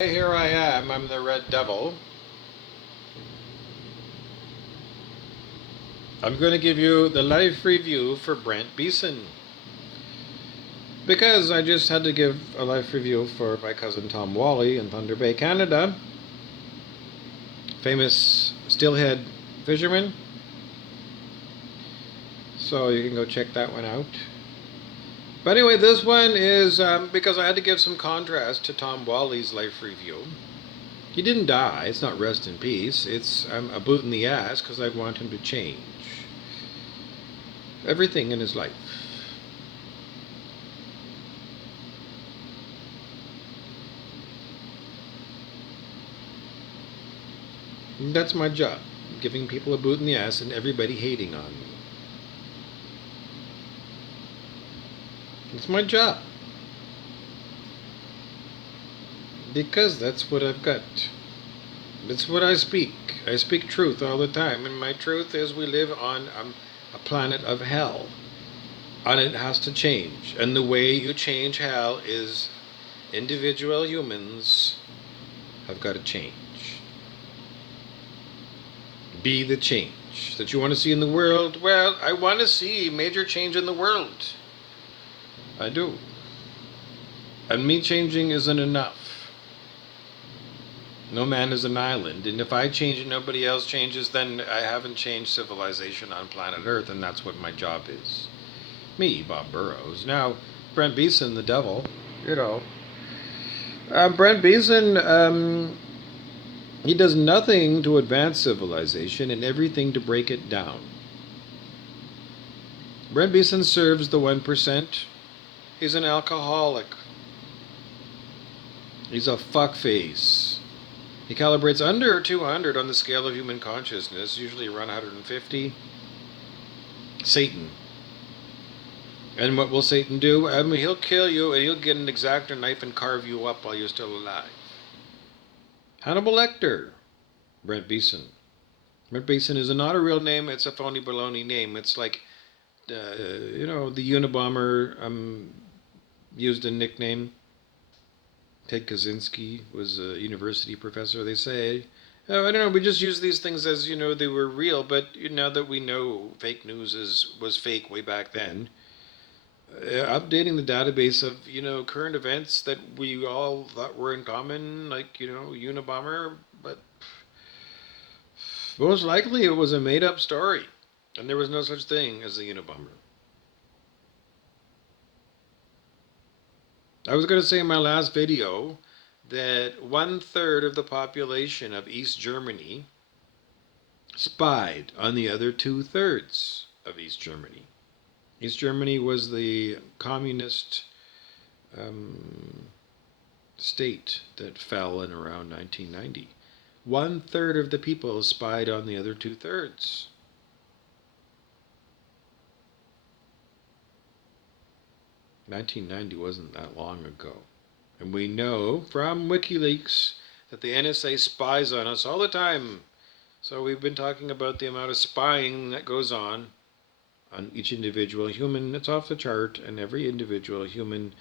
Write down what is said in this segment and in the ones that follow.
Here I am. I'm the Red Devil. I'm going to give you the life review for Brent Beeson. Because I just had to give a life review for my cousin Tom Wally in Thunder Bay, Canada. Famous steelhead fisherman. So you can go check that one out. But anyway, this one is because I had to give some contrast to Tom Wally's life review. He didn't die. It's not rest in peace. It's a boot in the ass because I want him to change everything in his life. That's my job, giving people a boot in the ass and everybody hating on me. It's my job. Because that's what I've got. That's what I speak. I speak truth all the time, and my truth is we live on a planet of hell. And it has to change. And the way you change hell is individual humans have got to change. Be the change that you want to see in the world. Well, I want to see major change in the world. I do. And me changing isn't enough. No man is an island, and if I change and nobody else changes, then I haven't changed civilization on planet Earth, and that's what my job is. Me, Bob Burrows. Now, Brent Beeson, the devil, you know. Brent Beeson, he does nothing to advance civilization and everything to break it down. Brent Beeson serves the 1%. He's an alcoholic. He's a fuckface. He calibrates under 200 on the scale of human consciousness, usually around 150. Satan. And what will Satan do? He'll kill you and he'll get an X-Acto knife and carve you up while you're still alive. Hannibal Lecter. Brent Beeson. Brent Beeson is not a real name, it's a phony baloney name. It's like, the Unabomber used a nickname. Ted Kaczynski was a university professor, they say. I don't know, we just use these things as, they were real, but now that we know fake news was fake way back then, updating the database of, current events that we all thought were in common, like, Unabomber, but most likely it was a made-up story, and there was no such thing as the Unabomber. I was going to say in my last video that 1/3 of the population of East Germany spied on the other 2/3 of East Germany. East Germany was the communist state that fell in around 1990. 1/3 of the people spied on the other 2/3. 1990 wasn't that long ago. And we know from WikiLeaks that the NSA spies on us all the time. So we've been talking about the amount of spying that goes on each individual human. It's off the chart, and every individual human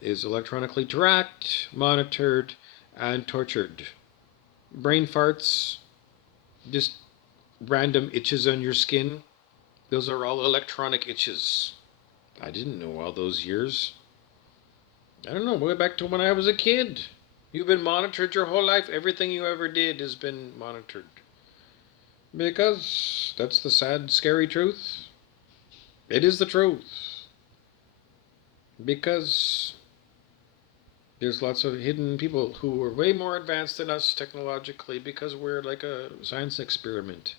is electronically tracked, monitored, and tortured. Brain farts, just random itches on your skin, those are all electronic itches. I didn't know all those years. I don't know, way back to when I was a kid. You've been monitored your whole life. Everything you ever did has been monitored. Because that's the sad, scary truth. It is the truth. Because there's lots of hidden people who are way more advanced than us technologically because we're like a science experiment.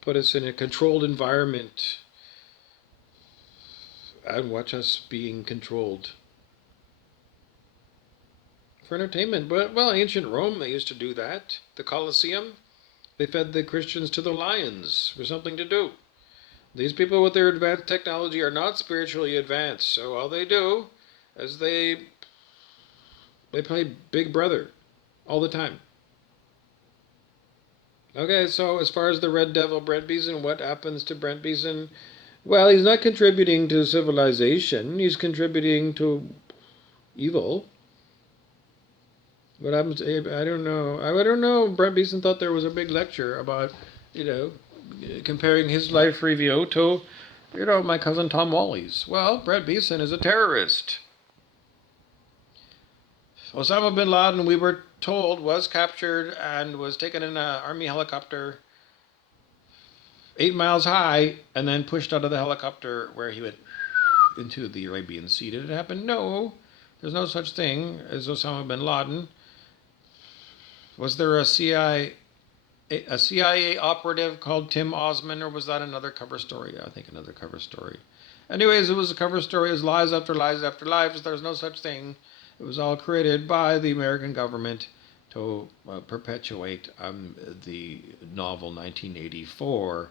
Put us in a controlled environment and watch us being controlled for entertainment. But, well, ancient Rome, they used to do that. The Colosseum, they fed the Christians to the lions for something to do. These people with their advanced technology are not spiritually advanced, so all they do is they play Big Brother all the time. Okay, so as far as the Red Devil, Brent Beeson, what happens to Brent Beeson? Well, he's not contributing to civilization. He's contributing to evil. What happens to Abe? I don't know. I don't know. Brent Beeson thought there was a big lecture about, you know, comparing his life review to, my cousin Tom Wally's. Well, Brent Beeson is a terrorist. Osama bin Laden, we were told, was captured and was taken in an army helicopter 8 miles high and then pushed out of the helicopter where he went into the Arabian Sea. Did it happen? No. There's no such thing as Osama bin Laden. Was there a CIA operative called Tim Osman, or was that another cover story? I think another cover story. Anyways, it was a cover story. It was lies after lies after lies. There's no such thing. It was all created by the American government to perpetuate the novel 1984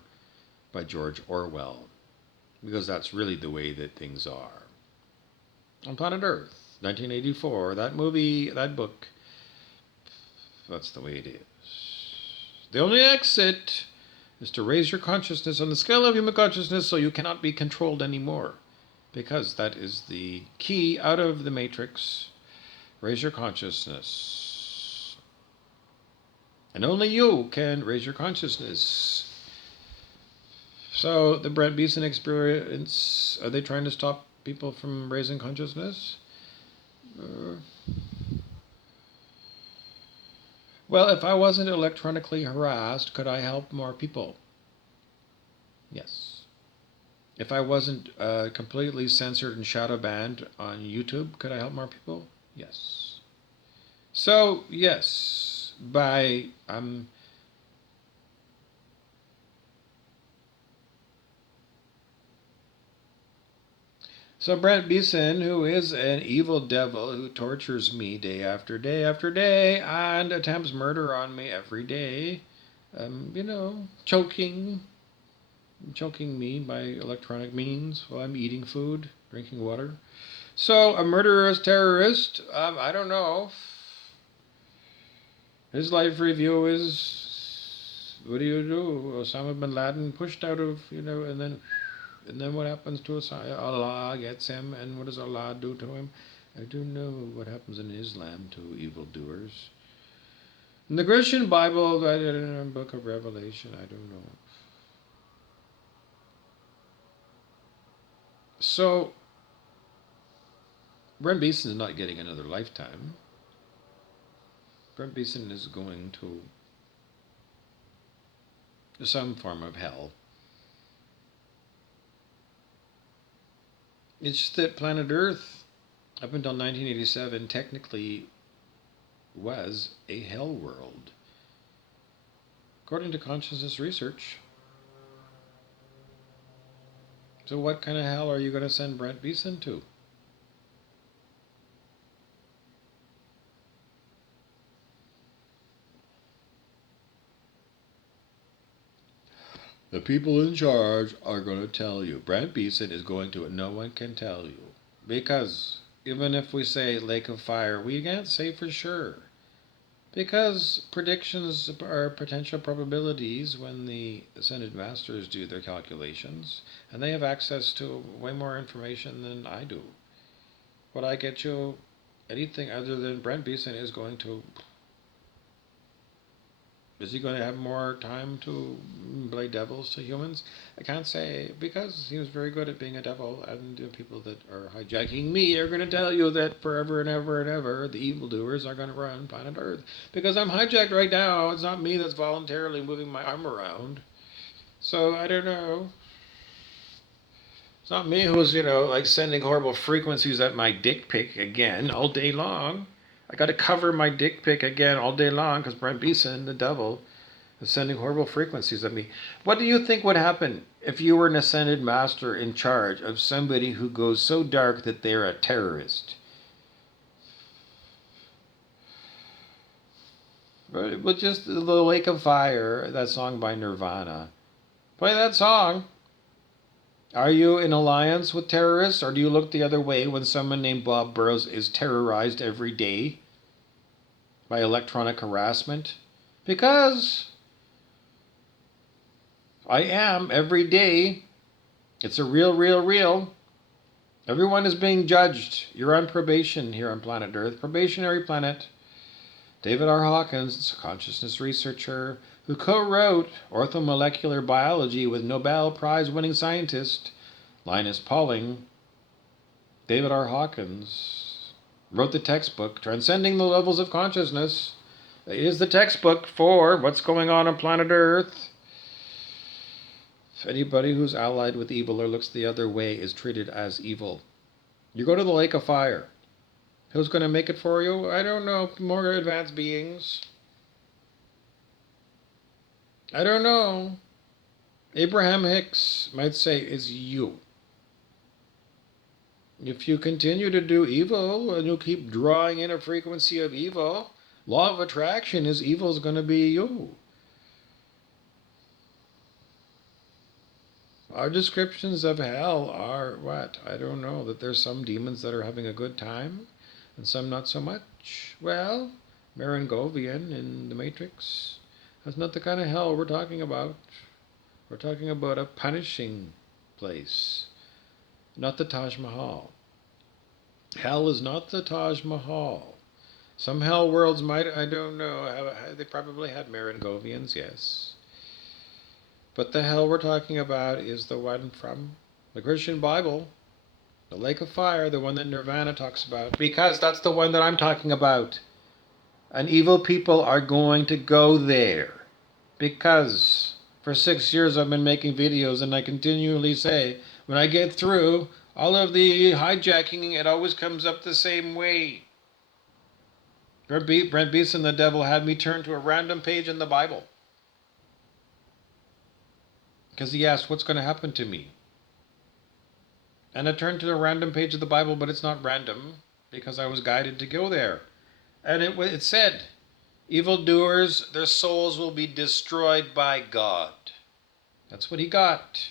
by George Orwell, because that's really the way that things are. On Planet Earth, 1984, that movie, that book, that's the way it is. The only exit is to raise your consciousness on the scale of human consciousness so you cannot be controlled anymore. Because that is the key out of the matrix. Raise your consciousness. And only you can raise your consciousness. So, the Brent Beeson experience, are they trying to stop people from raising consciousness? Well, if I wasn't electronically harassed, could I help more people? Yes. If I wasn't completely censored and shadow banned on YouTube, could I help more people? Yes. So, yes, by So Brent Beeson, who is an evil devil who tortures me day after day after day and attempts murder on me every day, choking me by electronic means while I'm eating food, drinking water. So a murderous terrorist, I don't know. His life review is, what do you do? Osama bin Laden pushed out of, and then what happens to Osama? Allah gets him, and what does Allah do to him? I don't know what happens in Islam to evildoers. In the Christian Bible, in the book of Revelation, I don't know. So, Brent Beeson is not getting another lifetime. Brent Beeson is going to some form of hell. It's just that planet Earth, up until 1987, technically was a hell world. According to consciousness research. So what kind of hell are you going to send Brent Beeson to? The people in charge are going to tell you. Brent Beeson is going to, no one can tell you. Because even if we say Lake of Fire, we can't say for sure. Because predictions are potential probabilities when the Ascended Masters do their calculations, and they have access to way more information than I do. Would I get you anything other than Brent Beeson is going to... Is he going to have more time to play devils to humans? I can't say, because he was very good at being a devil, and the people that are hijacking me are going to tell you that forever and ever and ever the evildoers are going to run planet Earth. Because I'm hijacked right now. It's not me that's voluntarily moving my arm around. So I don't know. It's not me who's, like sending horrible frequencies at my dick pic again all day long. I got to cover my dick pic again all day long because Brent Beeson, the devil, is sending horrible frequencies at me. What do you think would happen if you were an ascended master in charge of somebody who goes so dark that they're a terrorist? But just the Lake of Fire, that song by Nirvana. Play that song. Are you in alliance with terrorists, or do you look the other way when someone named Bob Burrows is terrorized every day by electronic harassment? Because I am every day. It's a real. Everyone is being judged. You're on probation here on planet Earth. Probationary planet. David R. Hawkins, a consciousness researcher who co-wrote Orthomolecular Biology with Nobel Prize-winning scientist Linus Pauling. David R. Hawkins wrote the textbook, Transcending the Levels of Consciousness. It is the textbook for what's going on planet Earth. If anybody who's allied with evil or looks the other way is treated as evil. You go to the lake of fire. Who's going to make it for you? I don't know. More advanced beings. I don't know. Abraham Hicks might say it's you. If you continue to do evil and you keep drawing in a frequency of evil, law of attraction is evil's going to be you. Our descriptions of hell are what? I don't know. That there's some demons that are having a good time and some not so much. Well, Marengovian in The Matrix, that's not the kind of hell we're talking about. We're talking about a punishing place, not the Taj Mahal. Hell is not the Taj Mahal. Some hell worlds might, I don't know, they probably had Marengovians, yes. But the hell we're talking about is the one from the Christian Bible, the lake of fire, the one that Nirvana talks about, because that's the one that I'm talking about. And evil people are going to go there. Because for 6 years I've been making videos and I continually say, when I get through all of the hijacking, it always comes up the same way. Brent Beeson, the devil, had me turn to a random page in the Bible. Because he asked, what's going to happen to me? And I turned to a random page of the Bible, but it's not random, because I was guided to go there. And it said, evildoers, their souls will be destroyed by God. That's what he got.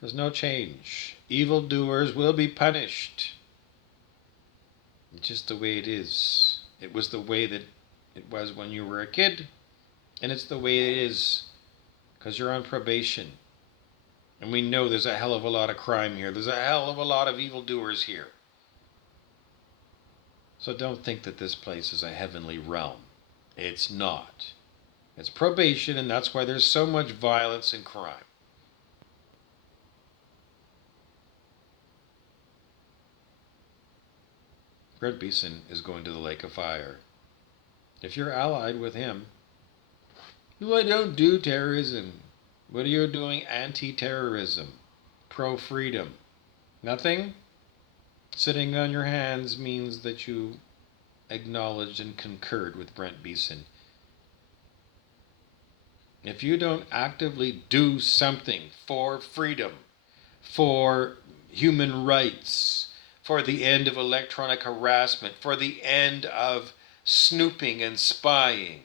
There's no change. Evildoers will be punished. It's just the way it is. It was the way that it was when you were a kid, and it's the way it is because you're on probation. And we know there's a hell of a lot of crime here. There's a hell of a lot of evildoers here. So don't think that this place is a heavenly realm. It's not. It's probation, and that's why there's so much violence and crime. Brent Beeson is going to the lake of fire. If you're allied with him, I don't do terrorism. What are you doing anti-terrorism? Pro-freedom. Nothing? Sitting on your hands means that you acknowledged and concurred with Brent Beeson. If you don't actively do something for freedom, for human rights, for the end of electronic harassment, for the end of snooping and spying,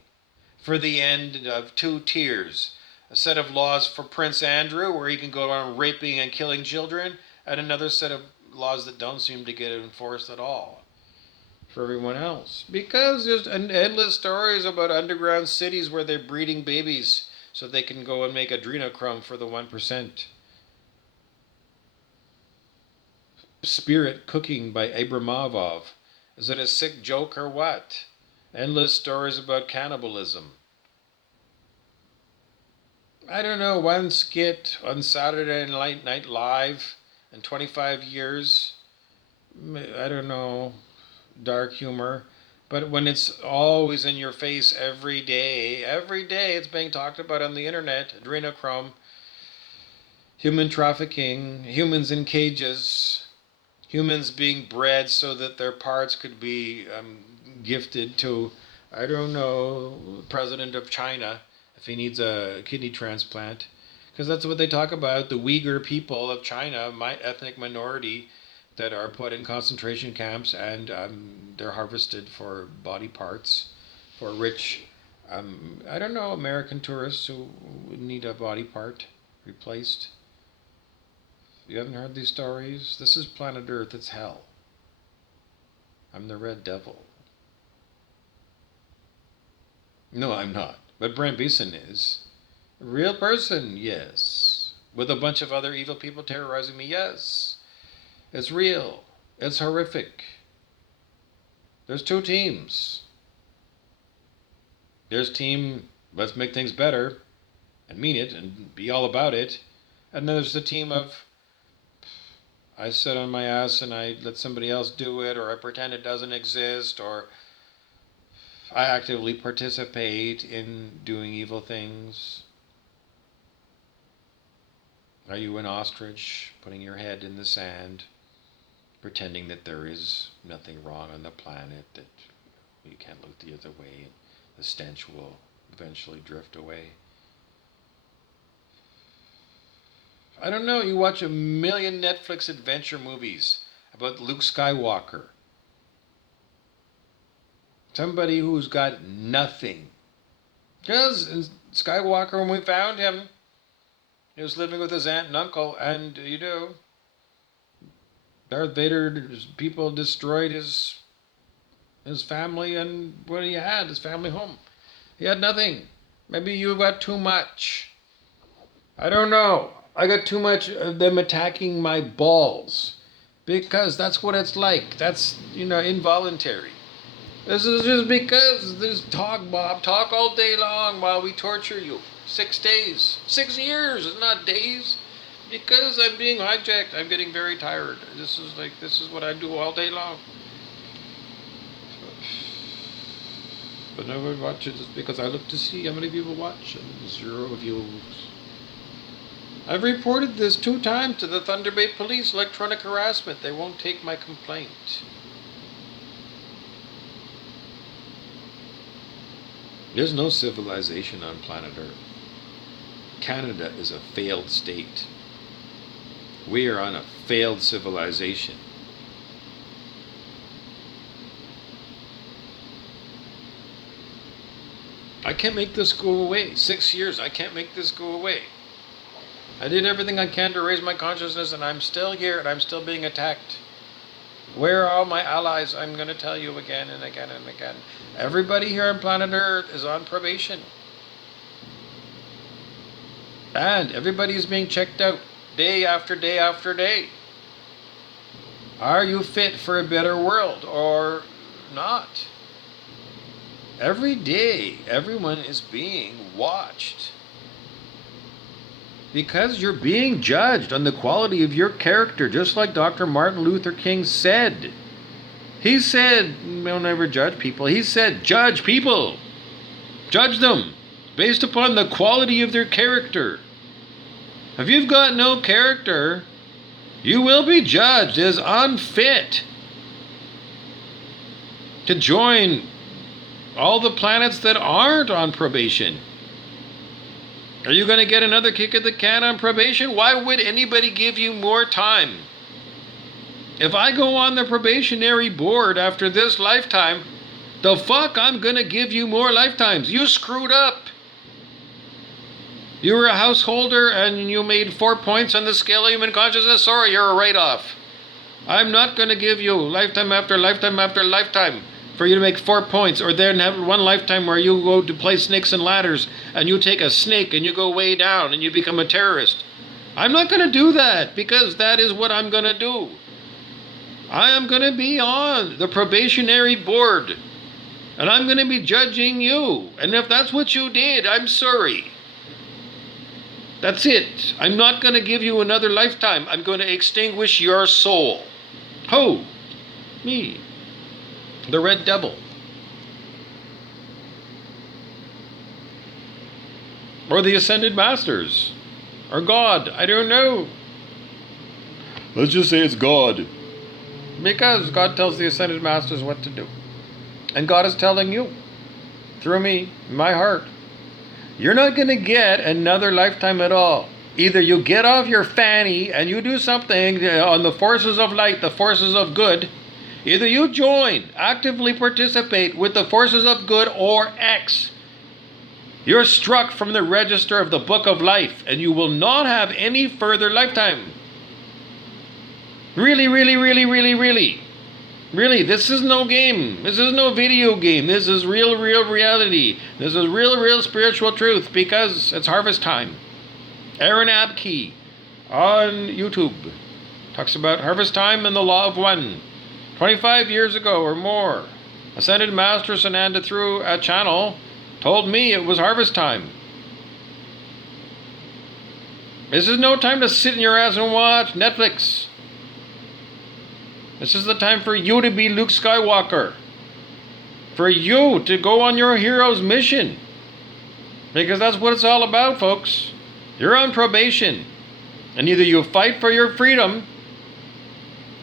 for the end of 2 tiers, a set of laws for Prince Andrew where he can go around raping and killing children, and another set of laws that don't seem to get enforced at all for everyone else. Because there's endless stories about underground cities where they're breeding babies so they can go and make adrenochrome for the 1%. Spirit Cooking by Abramov. Is it a sick joke or what? Endless stories about cannibalism. I don't know, one skit on Saturday Night Live in 25 years. I don't know, dark humor. But when it's always in your face every day it's being talked about on the internet, adrenochrome, human trafficking, humans in cages, humans being bred so that their parts could be gifted to, I don't know, president of China if he needs a kidney transplant. Because that's what they talk about, the Uyghur people of China, my ethnic minority, that are put in concentration camps and they're harvested for body parts for rich, I don't know, American tourists who need a body part replaced. You haven't heard these stories? This is planet Earth, it's hell. I'm the Red Devil. No, I'm not. But Brent Beeson is. A real person, yes. With a bunch of other evil people terrorizing me, yes. It's real. It's horrific. There's 2 teams. There's team, let's make things better and mean it and be all about it. And then there's the team of, I sit on my ass and I let somebody else do it, or I pretend it doesn't exist, or I actively participate in doing evil things. Are you an ostrich putting your head in the sand, pretending that there is nothing wrong on the planet, that you can't look the other way and the stench will eventually drift away? I don't know, you watch a million Netflix adventure movies about Luke Skywalker. Somebody who's got nothing. Because in Skywalker, when we found him, he was living with his aunt and uncle, and, Darth Vader's people destroyed his family and what he had, his family home. He had nothing. Maybe you got too much. I don't know. I got too much of them attacking my balls. Because that's what it's like. That's, involuntary. This is just because there's talk, Bob. Talk all day long while we torture you. 6 days. 6 years. It's not days. Because I'm being hijacked. I'm getting very tired. This is what I do all day long. But nobody watches just because I look to see how many people watch and 0 views. I've reported this 2 times to the Thunder Bay Police, electronic harassment. They won't take my complaint. There's no civilization on planet Earth. Canada is a failed state. We are on a failed civilization. I can't make this go away. 6 years, I can't make this go away. I did everything I can to raise my consciousness, and I'm still here, and I'm still being attacked. Where are all my allies? I'm going to tell you again and again and again. Everybody here on planet Earth is on probation. And everybody is being checked out day after day after day. Are you fit for a better world or not? Every day, everyone is being watched. Because you're being judged on the quality of your character, just like Dr. Martin Luther King said. He said, don't ever judge people. He said, judge people. Judge them based upon the quality of their character. If you've got no character, you will be judged as unfit to join all the planets that aren't on probation. Are you going to get another kick at the can on probation? Why would anybody give you more time? If I go on the probationary board after this lifetime, the fuck I'm going to give you more lifetimes. You screwed up. You were a householder and you made 4 points on the scale of human consciousness. Sorry, you're a write-off. I'm not going to give you lifetime after lifetime after lifetime for you to make 4 points, or then have one lifetime where you go to play snakes and ladders and you take a snake and you go way down and you become a terrorist. I'm not going to do that, because that is what I'm going to do. I am going to be on the probationary board and I'm going to be judging you. And if that's what you did, I'm sorry. That's it. I'm not going to give you another lifetime. I'm going to extinguish your soul. Ho! Me. The Red Devil. Or the Ascended Masters. Or God. I don't know. Let's just say it's God. Because God tells the Ascended Masters what to do. And God is telling you, through me, my heart, you're not going to get another lifetime at all. Either you get off your fanny and you do something on the forces of light, the forces of good. Either you join, actively participate with the forces of good, or X. You're struck from the register of the book of life and you will not have any further lifetime. Really, really, really, really, really. Really, this is no game. This is no video game. This is real, real reality. This is real, real spiritual truth, because it's harvest time. Aaron Abkey on YouTube talks about harvest time and the law of one. 25 years ago or more, Ascended Master Sananda through a channel told me it was harvest time. This is no time to sit in your ass and watch Netflix. This is the time for you to be Luke Skywalker. For you to go on your hero's mission. Because that's what it's all about, folks. You're on probation. And either you fight for your freedom,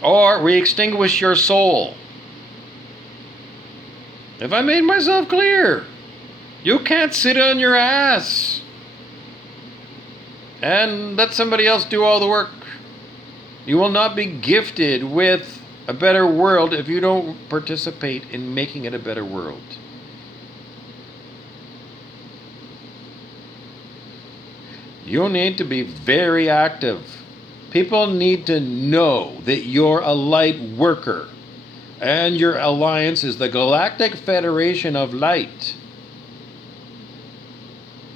or we extinguish your soul. If I made myself clear, you can't sit on your ass and let somebody else do all the work. You will not be gifted with a better world if you don't participate in making it a better world. You need to be very active. People need to know that you're a light worker. And your alliance is the Galactic Federation of Light.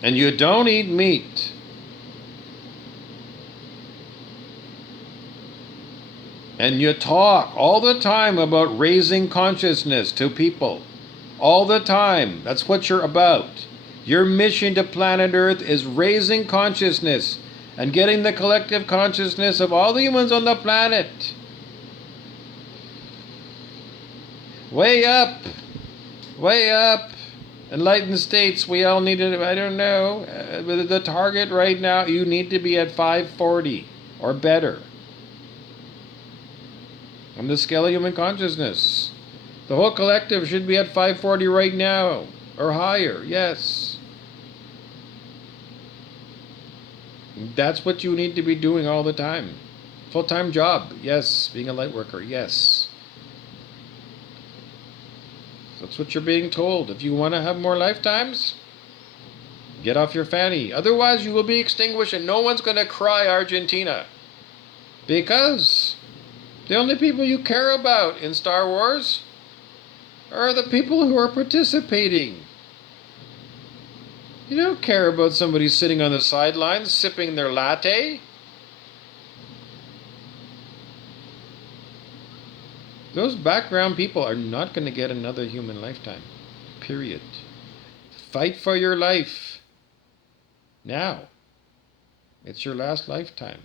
And you don't eat meat. And you talk all the time about raising consciousness to people. All the time. That's what you're about. Your mission to planet Earth is raising consciousness and getting the collective consciousness of all the humans on the planet way up. Enlightened states, we all need to, I don't know, the target right now, you need to be at 540 or better on the scale of human consciousness. The whole collective should be at 540 right now or higher, yes. That's what you need to be doing all the time. Full-time job, yes. Being a light worker, yes. That's what you're being told. If you want to have more lifetimes, get off your fanny. Otherwise, you will be extinguished and no one's going to cry Argentina. Because the only people you care about in Star Wars are the people who are participating. You don't care about somebody sitting on the sidelines sipping their latte. Those background people are not going to get another human lifetime. Period. Fight for your life. Now. It's your last lifetime.